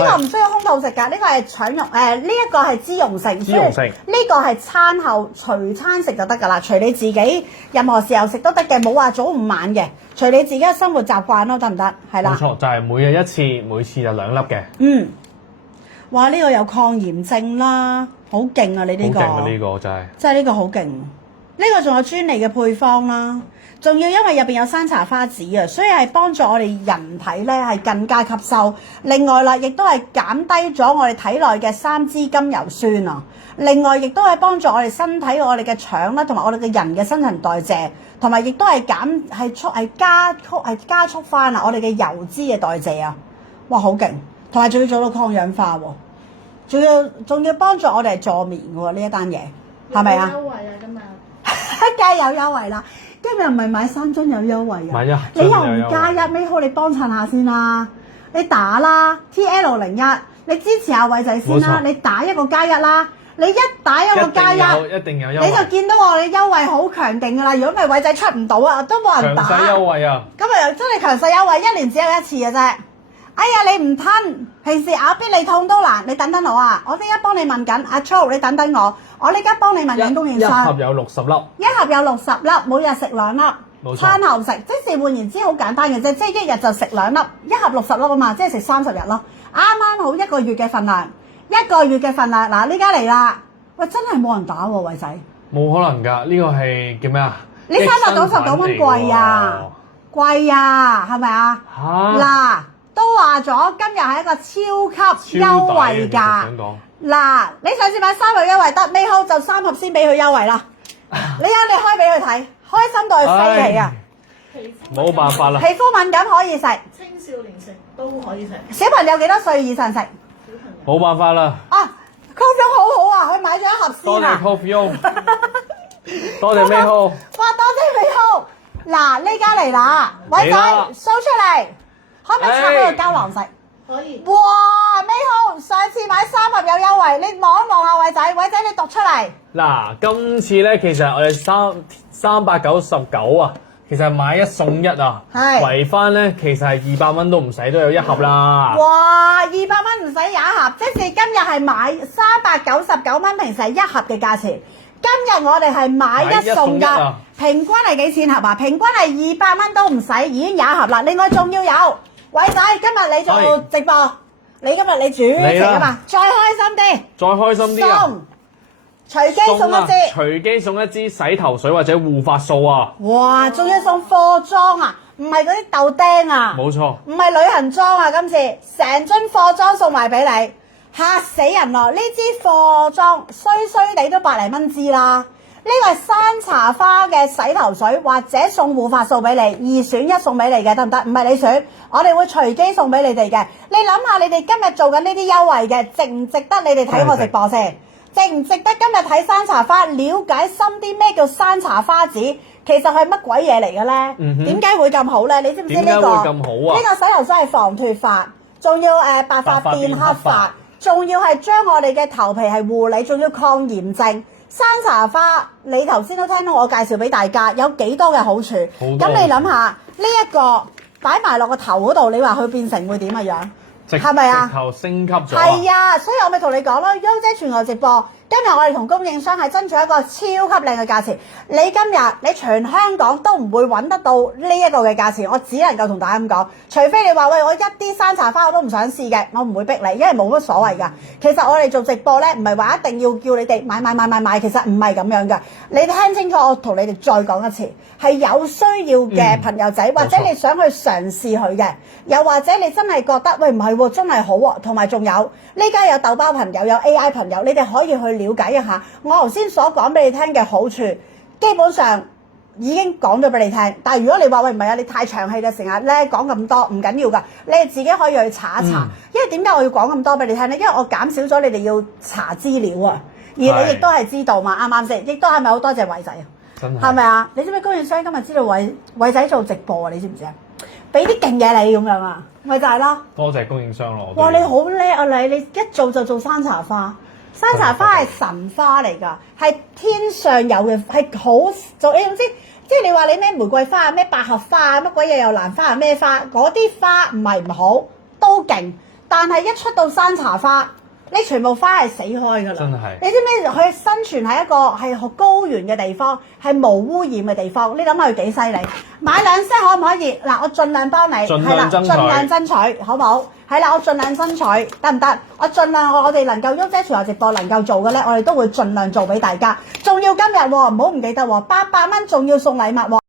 個唔需要空肚食㗎，呢個係腸溶呢一個係脂溶性，脂溶性呢個係餐後隨餐食就得㗎啦，隨你自己任何時候食都得嘅，冇話早午晚嘅，隨你自己嘅生活習慣咯，得唔得？係啦。冇錯，就係每日一次，每次就2粒嘅。嗯。哇！呢個有抗炎症啦，好勁啊！你呢個。好勁啊！呢個真係。真係呢個好勁。呢個仲有專利嘅配方啦，仲要因為入邊有山茶花籽啊，所以係幫助我哋人體咧係更加吸收。另外啦，亦都係減低咗我哋體內嘅3支甘油酸啊。另外，亦都係幫助我哋身體、我哋嘅腸啦，同埋我哋嘅人嘅新陳代謝，同埋亦都係加速翻啊我哋嘅油脂嘅代謝啊。哇，好勁！同埋仲要做到抗氧化喎，仲要幫助我哋助眠嘅喎呢一單嘢，係咪啊？優惠啊，今日。梗係有優惠啦！今日唔係買3樽有優惠啊！買一樽你又唔加一，咩好？你幫襯下先啦！你打啦 TL01，你支持下偉仔先啦！你打一個加一啦！你一打一個加一，一定有優惠，你就見到我哋優惠好強勁噶啦！如果唔係偉仔出唔到啊，都冇人打。強勢優惠啊！今日又真係強勢優惠，1年只有一次嘅啫。哎呀，你唔吞，平時咬必你痛都難，你等等我啊！我呢家幫你問緊，阿 Cho 你等等我呢家幫你問緊供應商。一盒有60粒，一盒有60粒，每日食2粒，冇錯餐後食，即係換言之好簡單嘅啫，即係一日就食2粒，一盒60粒啊嘛，即係食30日咯，啱啱好1個月嘅份量，1個月嘅份量。嗱，呢家嚟啦，喂，真係冇人打喎，偉仔。冇可能㗎，呢個係叫咩啊？你399蚊貴啊，貴啊，係咪啊？嗱。都話咗今日係一個超級優惠價。嗱，你上次買3盒優惠得，尾後就3盒先俾佢優惠啦。你開俾佢睇，開心到佢飛起啊！冇辦法啦。皮膚敏感可以食，青少年食都可以食。小朋友幾多歲以上食？冇辦法啦。啊 ，Coffee 好好啊，佢買咗1盒先啊。多謝 Coffee， 多謝美好。哇，多謝美好。嗱，呢家嚟啦，偉仔 show 出嚟。可唔可以拆開個膠囊食？可以。哇，美好！上次買3盒有優惠，你望一望下偉仔，偉仔你讀出嚟。嗱，今次咧其實我哋399啊，其實買1送1啊，圍翻咧其實係200蚊都唔使，都有1盒啦。哇，200蚊唔使有1盒，即是今日係買399蚊，平時係1盒嘅價錢。今日我哋係買1送1，平均係幾錢盒啊？平均係200蚊都唔使，已經有1盒啦。另外仲要有。偉仔，今日你做直播，你今日你主持啊嘛，再開心啲，再開心啲啊！隨機送一支，隨機送一支洗頭水或者護髮素啊！哇，仲要送貨裝啊，唔係嗰啲豆釘啊，冇錯，唔係旅行裝啊，今次成樽貨裝送埋俾你，嚇死人咯！呢支貨裝衰地都100零蚊支啦。呢個係山茶花嘅洗頭水，或者送護髮素俾你，2選1送俾你嘅，得唔得？唔係你選，我哋會隨機送俾你哋嘅。你諗下，你哋今日做緊呢啲優惠嘅，值唔值得你哋睇我直播先？值唔值得今日睇山茶花，了解深啲咩叫山茶花籽？其實係乜鬼嘢嚟嘅咧？點解會咁好咧？你知唔知呢個？點解會咁好啊？呢個洗頭水係防脫髮，仲要白髮變黑髮，仲要係將我哋嘅頭皮係護理，仲要抗炎症。山茶花，你頭先都聽到我介紹俾大家，有幾多嘅好處。咁你諗下，呢一個擺埋落個頭嗰度，你話佢變成會點嘅樣？係咪啊？直頭升級咗。係啊，所以我咪同你講咯，優姐全球直播。今日我哋同供應商係爭取一個超級靚嘅價錢。你今日你全香港都唔會揾得到呢一個嘅價錢，我只能夠同大家咁講。除非你話喂，我一啲山茶花我都唔想試嘅，我唔會逼你，因為冇乜所謂㗎。其實我哋做直播咧，唔係話一定要叫你哋買，其實唔係咁樣㗎。你聽清楚，我同你哋再講一次，係有需要嘅朋友仔，或者你想去嘗試佢嘅，又或者你真係覺得喂唔係喎，真係好喎，同埋仲有呢家有豆包朋友，有 AI 朋友，你哋可以去了解一下我頭先所講俾你聽嘅好處，基本上已經講咗俾你聽。但係如果你話喂唔係啊，你太長氣嘅成日咧講咁多唔緊要㗎，你哋自己可以去查一查。因為點解我要講咁多俾你聽咧？因為我減少咗你哋要查資料啊，而你亦都係知道嘛，啱啱先？亦都係咪好多謝偉仔啊？係咪啊？你知唔知供應商今日知道偉仔做直播啊？你知唔知啊？俾啲勁嘢你咁樣啊，咪就係咯。多謝供應商咯。哇！你好叻啊你一做就做山茶花。山茶花係神花嚟㗎，係天上有嘅，係好做。你總之，即係你話你咩玫瑰花啊、咩百合花啊、乜鬼嘢又蘭花啊、咩花嗰啲花唔係唔好，都勁。但係一出到山茶花，你全部花係死開㗎啦。真係。你知唔知佢生存喺一個係高原嘅地方，係無污染嘅地方？你諗下佢幾犀利？買2 set可唔可以？嗱，我盡量幫你，係啦，盡量爭取，好唔好？係啦，我盡量爭取，得唔得？我盡量我哋能夠喐姐全球直播能夠做嘅咧，我哋都會盡量做俾大家。仲要今日喎，唔好唔記得喎，800蚊仲要送禮物喎。